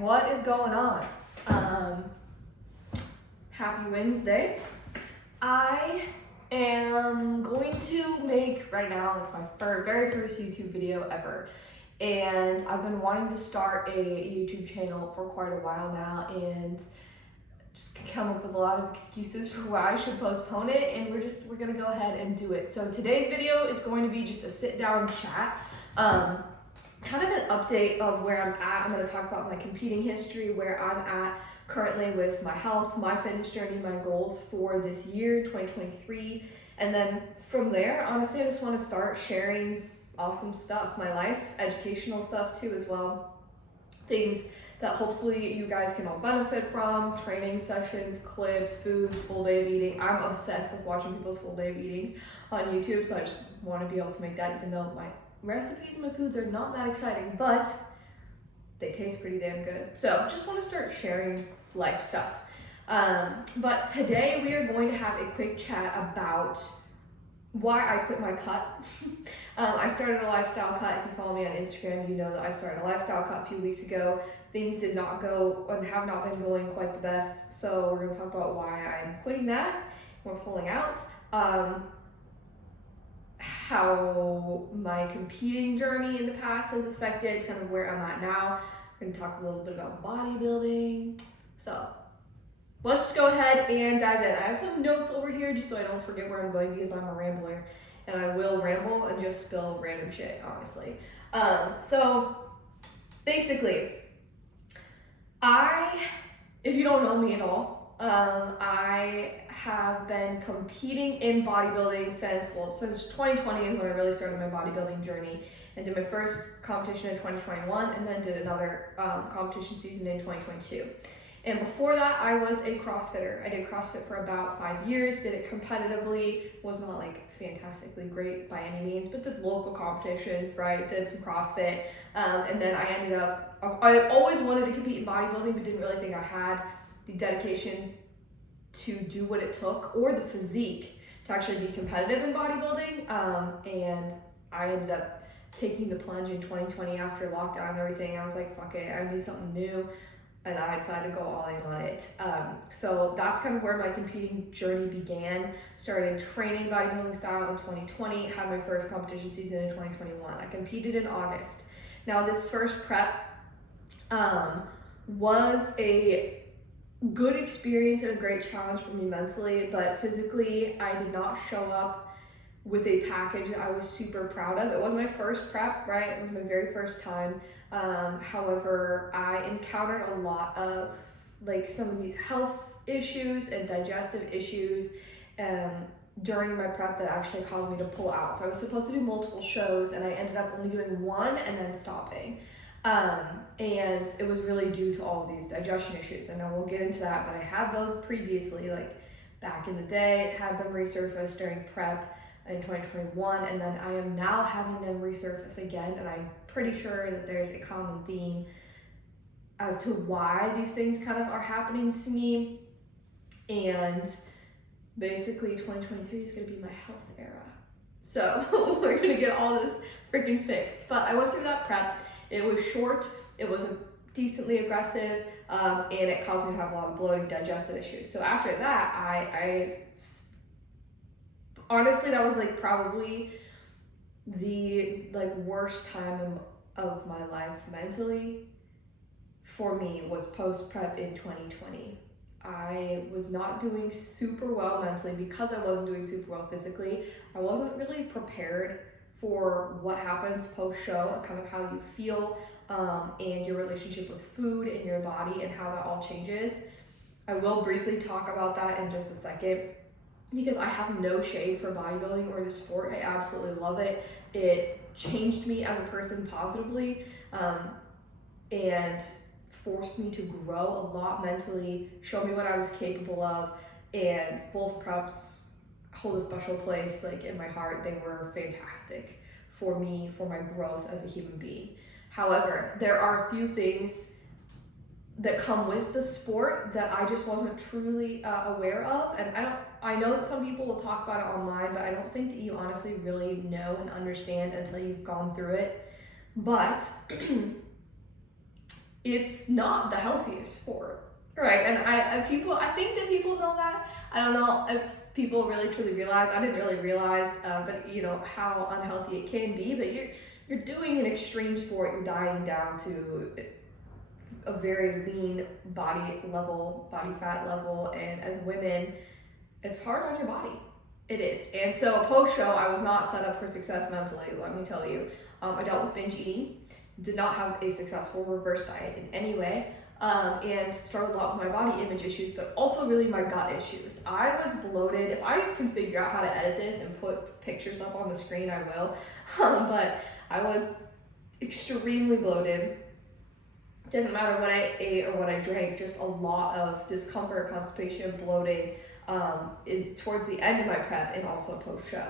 what is going on? Happy Wednesday. I am going to make right now my very first YouTube video ever, and I've been wanting to start a YouTube channel for quite a while now and just come up with a lot of excuses for why I should postpone it, and we're gonna go ahead and do it. So today's video is going to be just a sit down chat, kind of an update of where I'm at. I'm going to talk about my competing history, where I'm at currently with my health, my fitness journey, my goals for this year, 2023. And then from there, honestly, I just want to start sharing awesome stuff, my life, educational stuff too as well. Things that hopefully you guys can all benefit from, training sessions, clips, foods, full day of eating. I'm obsessed with watching people's full day of eatings on YouTube, so I just want to be able to make that, even though my recipes and my foods are not that exciting, but they taste pretty damn good. So just want to start sharing life stuff. But today we are going to have a quick chat about why I quit my cut. I started a lifestyle cut. If you follow me on Instagram, you know that I started a lifestyle cut a few weeks ago. Things did not go and have not been going quite the best. So we're going to talk about why I'm quitting that. We're pulling out. How my competing journey in the past has affected kind of where I'm at now. We're going to talk a little bit about bodybuilding. So let's just go ahead and dive in. I have some notes over here just so I don't forget where I'm going, because I'm a rambler and I will ramble and just spill random shit, honestly. So basically, if you don't know me at all, I have been competing in bodybuilding since 2020 is when I really started my bodybuilding journey, and did my first competition in 2021 and then did another competition season in 2022. And before that, I was a CrossFitter. I did CrossFit for about 5 years, did it competitively, was not like fantastically great by any means, but did local competitions, right? Did some CrossFit. And then I always wanted to compete in bodybuilding, but didn't really think I had the dedication to do what it took or the physique to actually be competitive in bodybuilding. And I ended up taking the plunge in 2020 after lockdown and everything. I was like, fuck it, I need something new. And I decided to go all in on it. So that's kind of where my competing journey began. Started training bodybuilding style in 2020, had my first competition season in 2021. I competed in August. Now this first prep was a good experience and a great challenge for me mentally, but physically I did not show up with a package that I was super proud of. It was my first prep, right? It was my very first time. However, I encountered a lot of like some of these health issues and digestive issues during my prep that actually caused me to pull out. So I was supposed to do multiple shows and I ended up only doing one and then stopping. And it was really due to all of these digestion issues. And I will get into that, but I had those previously, like back in the day, had them resurface during prep in 2021, and then I am now having them resurface again, and I'm pretty sure that there's a common theme as to why these things kind of are happening to me. And basically 2023 is going to be my health era, so we're going to get all this freaking fixed. But I went through that prep. It was short, it was decently aggressive, and it caused me to have a lot of bloating, digestive issues. So after that, I honestly, that was like probably the like worst time of my life mentally for me, was post prep in 2020. I was not doing super well mentally because I wasn't doing super well physically. I wasn't really prepared for what happens post show and kind of how you feel and your relationship with food and your body and how that all changes. I will briefly talk about that in just a second, because I have no shade for bodybuilding or the sport. I absolutely love it. It changed me as a person positively, and forced me to grow a lot mentally, showed me what I was capable of, and both preps hold a special place like in my heart. They were fantastic for me, for my growth as a human being. However, there are a few things that come with the sport that I just wasn't truly aware of, and I know that some people will talk about it online, but I don't think that you honestly really know and understand until you've gone through it. But it's not the healthiest sport, right? And I think that people know that. I don't know if people really truly realize. I didn't really realize, but you know how unhealthy it can be. But you're doing an extreme sport. You're dieting down to a very lean body fat level, and as women, it's hard on your body. It is. And so post-show, I was not set up for success mentally, let me tell you. I dealt with binge eating, did not have a successful reverse diet in any way, and struggled a lot with my body image issues, but also really my gut issues. I was bloated. If I can figure out how to edit this and put pictures up on the screen, I will. But I was extremely bloated. Didn't matter what I ate or what I drank, just a lot of discomfort, constipation, bloating towards the end of my prep and also post-show.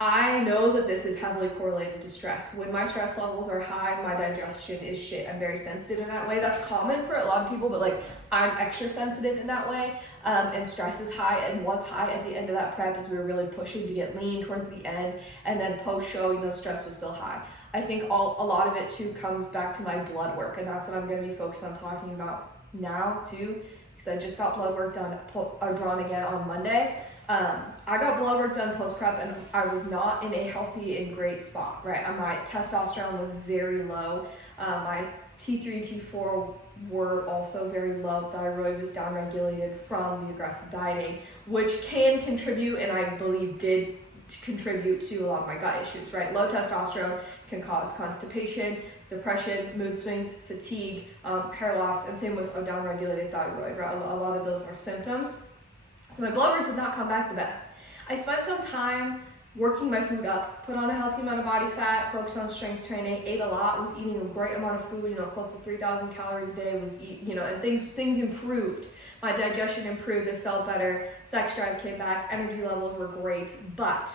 I know that this is heavily correlated to stress. When my stress levels are high, my digestion is shit. I'm very sensitive in that way. That's common for a lot of people, but like I'm extra sensitive in that way. And stress is high and was high at the end of that prep as we were really pushing to get lean towards the end. And then post-show, you know, stress was still high. I think a lot of it too comes back to my blood work, and that's what I'm going to be focused on talking about now too, because I just got blood work drawn again on Monday. I got blood work done post-prep, and I was not in a healthy and great spot, right? My testosterone was very low. My T3, T4 were also very low. Thyroid was downregulated from the aggressive dieting, which can contribute, and I believe did contribute to a lot of my gut issues, right? Low testosterone can cause constipation, depression, mood swings, fatigue, hair loss, and same with a downregulated thyroid, right? A lot of those are symptoms. So my blood work did not come back the best. I spent some time working my food up, put on a healthy amount of body fat, focused on strength training, ate a lot, was eating a great amount of food, you know, close to 3,000 calories a day, and things improved. My digestion improved, it felt better, sex drive came back, energy levels were great, but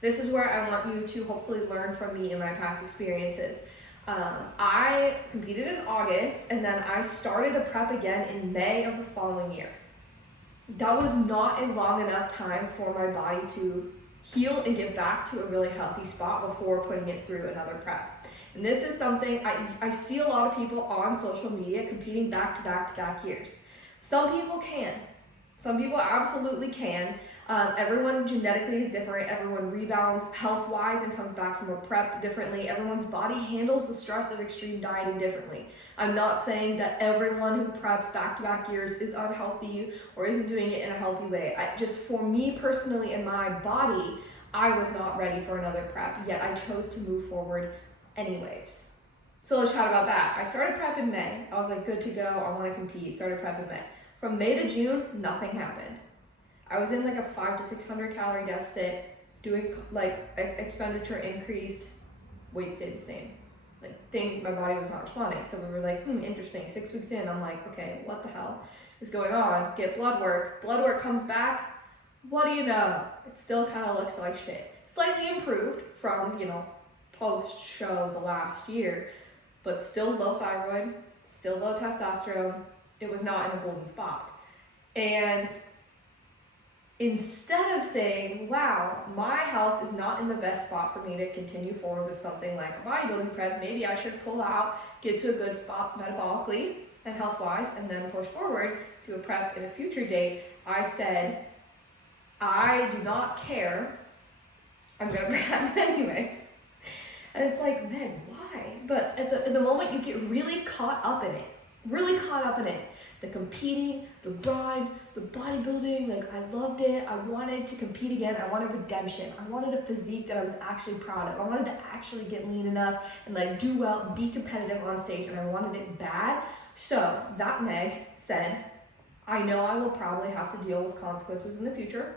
this is where I want you to hopefully learn from me and my past experiences. I competed in August, and then I started a prep again in May of the following year. That was not a long enough time for my body to heal and get back to a really healthy spot before putting it through another prep. And this is something I see a lot of people on social media competing back to back years. Some people can. Some people absolutely can. Everyone genetically is different. Everyone rebounds health-wise and comes back from a prep differently. Everyone's body handles the stress of extreme dieting differently. I'm not saying that everyone who preps back-to-back years is unhealthy or isn't doing it in a healthy way. Just for me personally in my body, I was not ready for another prep, yet I chose to move forward anyways. So let's chat about that. I started prep in May. I was like, good to go. I want to compete. Started prep in May. From May to June, nothing happened. I was in like a 500 to 600 calorie deficit, doing like expenditure increased, weight stayed the same. My body was not responding. So we were like, interesting. 6 weeks in, I'm like, okay, what the hell is going on? Get blood work. Blood work comes back. What do you know? It still kind of looks like shit. Slightly improved from, post-show the last year, but still low thyroid, still low testosterone. It was not in a golden spot. And instead of saying, wow, my health is not in the best spot for me to continue forward with something like a bodybuilding prep, maybe I should pull out, get to a good spot metabolically and health-wise, and then push forward to a prep at a future date, I said, I do not care. I'm gonna prep anyways. And it's like, man, why? But at the moment you get really caught up in it. The competing, the grind, the bodybuilding, I loved it. I wanted to compete again. I wanted redemption. I wanted a physique that I was actually proud of. I wanted to actually get lean enough and do well, be competitive on stage, and I wanted it bad. So that Meg said, I know I will probably have to deal with consequences in the future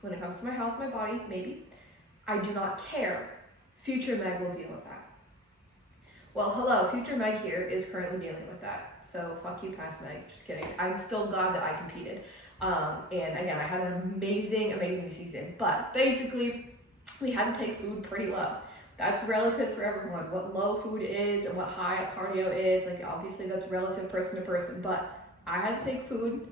when it comes to my health, my body, maybe. I do not care. Future Meg will deal with that. Well, hello, future Meg here is currently dealing with that. So fuck you, past Meg. Just kidding. I'm still glad that I competed. And again, I had an amazing season. But basically, we had to take food pretty low. That's relative for everyone. What low food is and what high cardio is. Obviously, that's relative person to person. But I had to take food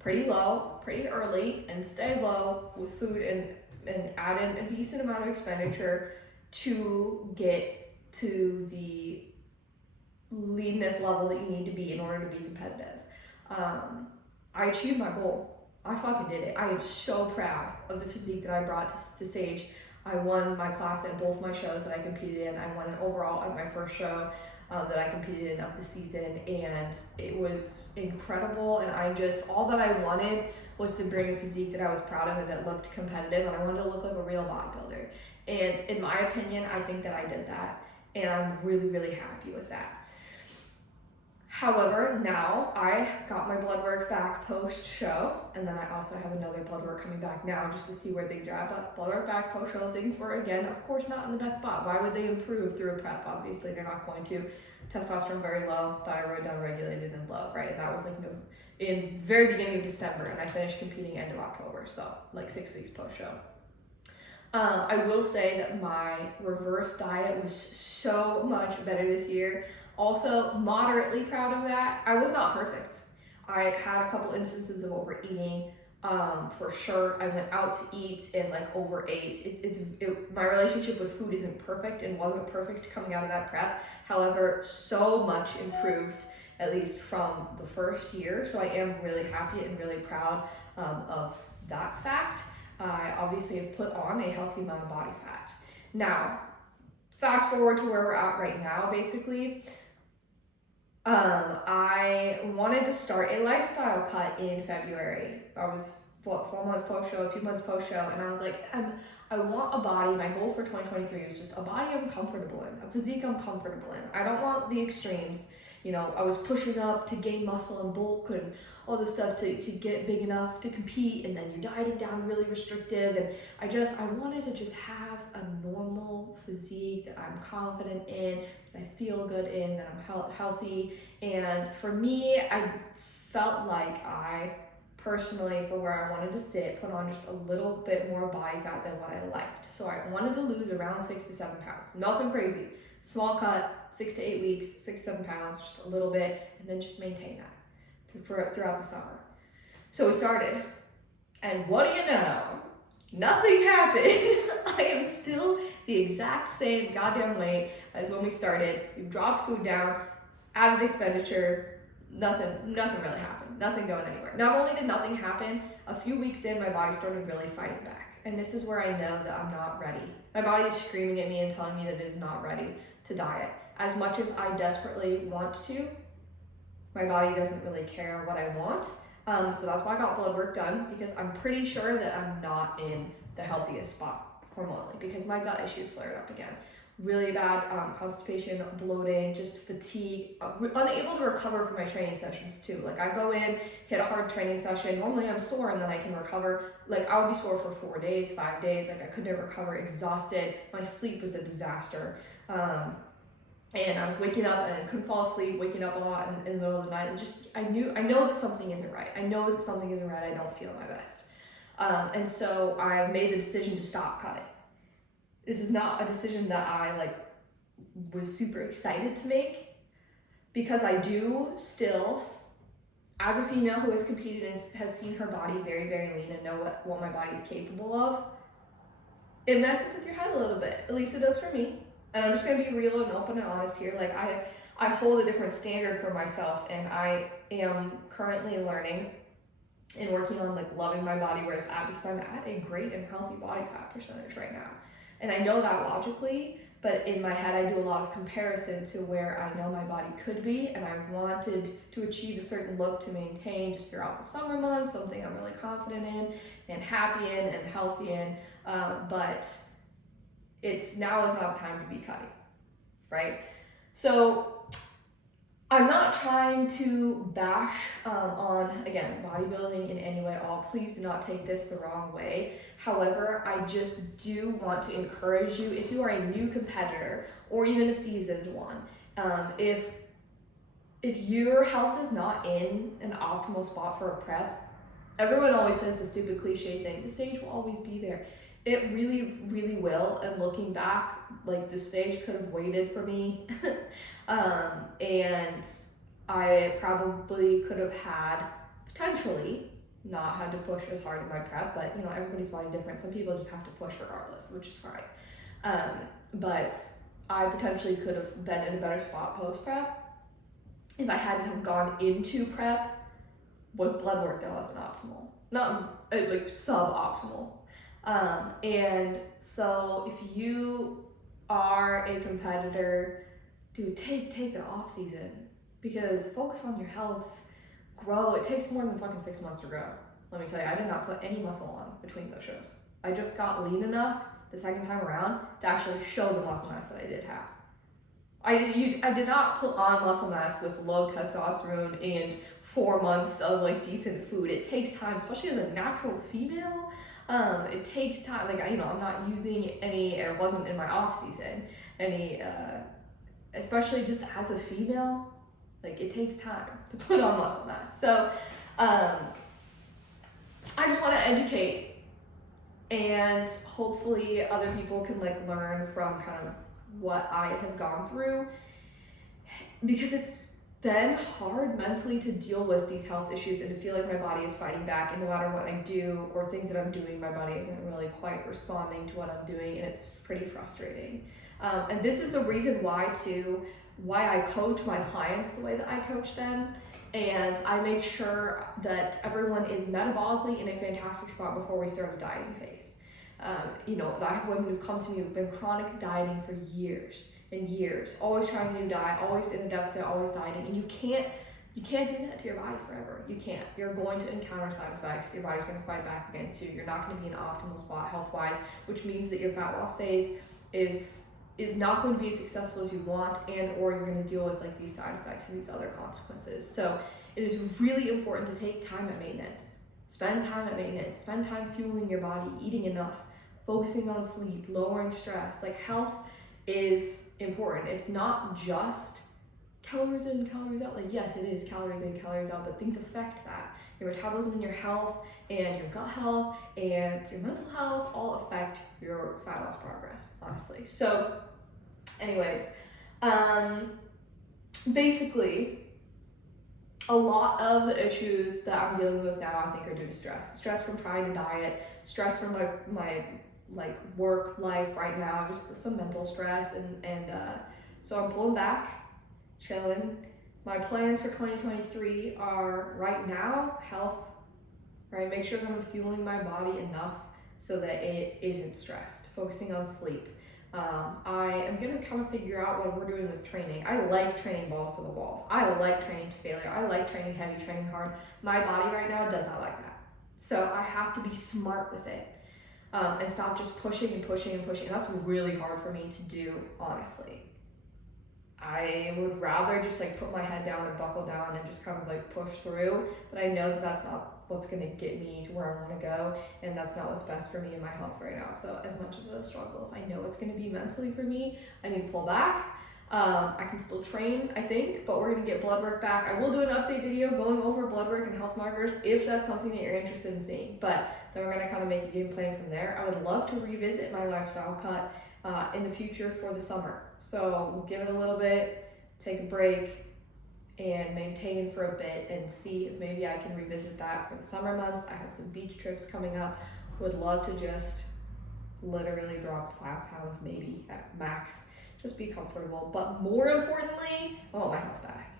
pretty low, pretty early, and stay low with food and add in a decent amount of expenditure to get to the leanness level that you need to be in order to be competitive. I achieved my goal. I fucking did it. I am so proud of the physique that I brought to the stage. I won my class at both my shows that I competed in. I won an overall at my first show that I competed in of the season, and it was incredible. And all that I wanted was to bring a physique that I was proud of and that looked competitive, and I wanted to look like a real bodybuilder. And in my opinion, I think that I did that, and I'm really, really happy with that. However, now I got my blood work back post-show, and then I also have another blood work coming back now just to see where things are at. But blood work back post-show, things were, again, of course, not in the best spot. Why would they improve through a prep? Obviously, they're not going to. Testosterone very low, thyroid downregulated and low, right? And that was like in very beginning of December, and I finished competing end of October, so like 6 weeks post-show. I will say that my reverse diet was so much better this year. Also, moderately proud of that. I was not perfect. I had a couple instances of overeating, for sure. I went out to eat and like overate. My relationship with food isn't perfect and wasn't perfect coming out of that prep. However, so much improved, at least from the first year. So I am really happy and really proud of that fact. I obviously have put on a healthy amount of body fat. Now, fast forward to where we're at right now, basically. I wanted to start a lifestyle cut in February. I was 4 months post-show, a few months post-show, and I was like, I want a body. My goal for 2023 was just a body I'm comfortable in, a physique I'm comfortable in. I don't want the extremes. You know, I was pushing up to gain muscle and bulk and all this stuff to get big enough to compete, and then you're dieting down really restrictive, and I wanted to just have a normal physique that I'm confident in, that I feel good in, that I'm healthy. And for me, I felt like I personally, for where I wanted to sit, put on just a little bit more body fat than what I liked. So I wanted to lose around 6 to 7 pounds, nothing crazy. Small cut, 6 to 8 weeks, 6 to 7 pounds, just a little bit, and then just maintain that throughout the summer. So we started, and what do you know? Nothing happened. I am still the exact same goddamn weight as when we started. We dropped food down, added expenditure, nothing really happened. Nothing going anywhere. Not only did nothing happen, a few weeks in, my body started really fighting back. And this is where I know that I'm not ready. My body is screaming at me and telling me that it is not ready to diet. As much as I desperately want to, my body doesn't really care what I want. So that's why I got blood work done, because I'm pretty sure that I'm not in the healthiest spot hormonally, because my gut issues flared up again. Really bad constipation, bloating, just fatigue, unable to recover from my training sessions too. Like I go in, hit a hard training session, normally I'm sore and then I can recover. Like I would be sore for 4 days, 5 days, like I couldn't recover, exhausted. My sleep was a disaster. And I was waking up and couldn't fall asleep, waking up a lot in the middle of the night. And just, I know that something isn't right. I know that something isn't right. I don't feel my best. And so I made the decision to stop cutting. This is not a decision that I was super excited to make, because I do still, as a female who has competed and has seen her body very, very lean and know what my body is capable of, it messes with your head a little bit. At least it does for me. And I'm just gonna be real and open and honest here. Like I hold a different standard for myself, and I am currently learning and working on loving my body where it's at, because I'm at a great and healthy body fat percentage right now. And I know that logically, but in my head I do a lot of comparison to where I know my body could be, and I wanted to achieve a certain look to maintain just throughout the summer months, something I'm really confident in and happy in and healthy in, but now is not the time to be cutting, right? So I'm not trying to bash on, again, bodybuilding in any way at all. Please do not take this the wrong way. However, I just do want to encourage you, if you are a new competitor or even a seasoned one, if your health is not in an optimal spot for a prep, everyone always says the stupid cliche thing, the stage will always be there. It really, really will. And looking back, the stage could have waited for me. And I probably could have potentially not had to push as hard in my prep, but everybody's body different. Some people just have to push regardless, which is fine. But I potentially could have been in a better spot post-prep. if I hadn't have gone into prep with blood work that wasn't optimal, not like suboptimal. And so if you are a competitor, dude, take the off season, because focus on your health, grow. It takes more than fucking 6 months to grow. Let me tell you, I did not put any muscle on between those shows. I just got lean enough the second time around to actually show the muscle mass that I did have. I did not put on muscle mass with low testosterone and 4 months of like decent food. It takes time, especially as a natural female. It takes time. Like, I'm not using any, or wasn't in my off season, any, especially just as a female, like it takes time to put on muscle mass. So, I just want to educate, and hopefully other people can like learn from kind of what I have gone through, because it's been hard mentally to deal with these health issues and to feel like my body is fighting back, and no matter what I do or things that I'm doing, my body isn't really quite responding to what I'm doing, and it's pretty frustrating. And this is the reason why I coach my clients the way that I coach them, and I make sure that everyone is metabolically in a fantastic spot before we start the dieting phase. I have women who've come to me who've been chronic dieting for years and years, always trying a new diet, always in a deficit, always dieting, and you can't do that to your body forever. You can't. You're going to encounter side effects. Your body's going to fight back against you. You're not going to be in an optimal spot health-wise, which means that your fat loss phase is not going to be as successful as you want, and or you're going to deal with like these side effects and these other consequences. So it is really important to take time at maintenance. Spend time at maintenance. Spend time fueling your body, eating enough, focusing on sleep, lowering stress. Like, health is important. It's not just calories in, calories out. Like, yes, it is calories in, calories out, but things affect that. Your metabolism and your health and your gut health and your mental health all affect your fat loss progress, honestly. So anyways, basically, a lot of the issues that I'm dealing with now, I think, are due to stress. Stress from trying to diet, stress from my like work life right now, just some mental stress, and so I'm pulling back, chilling. My plans for 2023 are, right now, health, right? Make sure that I'm fueling my body enough so that it isn't stressed, focusing on sleep. I am gonna kind of figure out what we're doing with training. I like training balls to the walls. I like training to failure. I like training heavy, training hard. My body right now does not like that. So I have to be smart with it, and stop just pushing and pushing and pushing. That's really hard for me to do, honestly. I would rather just like put my head down and buckle down and just kind of like push through, but I know that that's not what's gonna get me to where I wanna go, and that's not what's best for me and my health right now. So as much of a struggle as I know it's gonna be mentally for me, I need to pull back. I can still train, I think, but we're gonna get blood work back. I will do an update video going over blood work and health markers if that's something that you're interested in seeing, but then we're gonna kind of make a game plan from there. I would love to revisit my lifestyle cut in the future for the summer. So we'll give it a little bit, take a break, and maintain for a bit and see if maybe I can revisit that for the summer months. I have some beach trips coming up. Would love to just literally drop 5 pounds maybe at max, just be comfortable. But more importantly, I want my health back.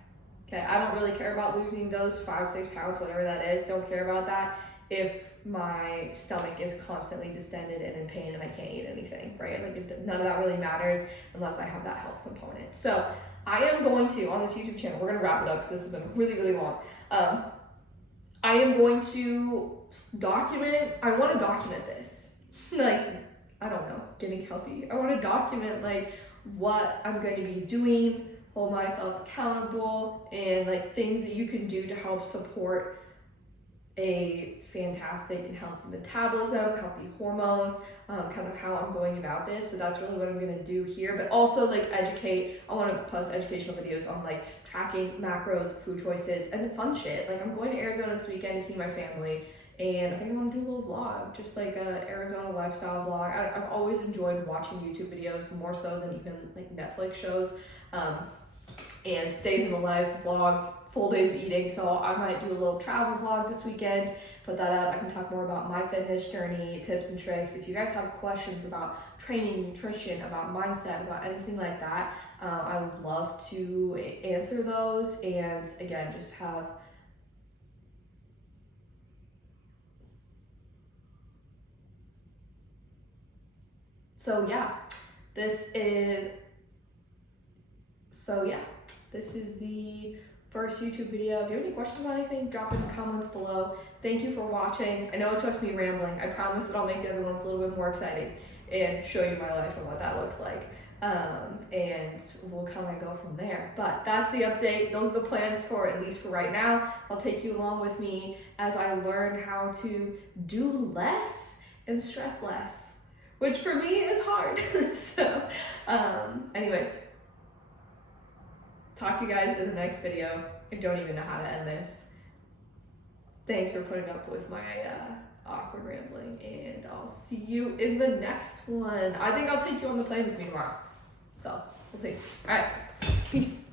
Okay, I don't really care about losing those 5-6 pounds, whatever that is. Don't care about that if my stomach is constantly distended and in pain and I can't eat anything, right? Like, none of that really matters unless I have that health component. So I am going to, on this YouTube channel, we're gonna wrap it up because this has been really, really long. I am going to I wanna document this. Like, I don't know, getting healthy. I wanna document like what I'm going to be doing, hold myself accountable, and like things that you can do to help support a fantastic and healthy metabolism, healthy hormones, kind of how I'm going about this. So that's really what I'm gonna do here, but also like educate. I wanna post educational videos on like tracking macros, food choices, and fun shit. Like, I'm going to Arizona this weekend to see my family, and I think I wanna do a little vlog, just like a Arizona lifestyle vlog. I've always enjoyed watching YouTube videos more so than even like Netflix shows. and days in the lives, vlogs, full days of eating. So I might do a little travel vlog this weekend, put that up. I can talk more about my fitness journey, tips and tricks. If you guys have questions about training, nutrition, about mindset, about anything like that, I would love to answer those. And again, just have this is the first YouTube video. If you have any questions about anything, drop in the comments below. Thank you for watching. I know it just me rambling. I promise that I'll make the other ones a little bit more exciting and show you my life and what that looks like. And we'll kind of go from there. But that's the update. Those are the plans for, at least for right now. I'll take you along with me as I learn how to do less and stress less, which for me is hard. So, anyways, talk to you guys in the next video. I don't even know how to end this. Thanks for putting up with my awkward rambling, and I'll see you in the next one. I think I'll take you on the plane with me tomorrow. So, we'll see. All right, peace.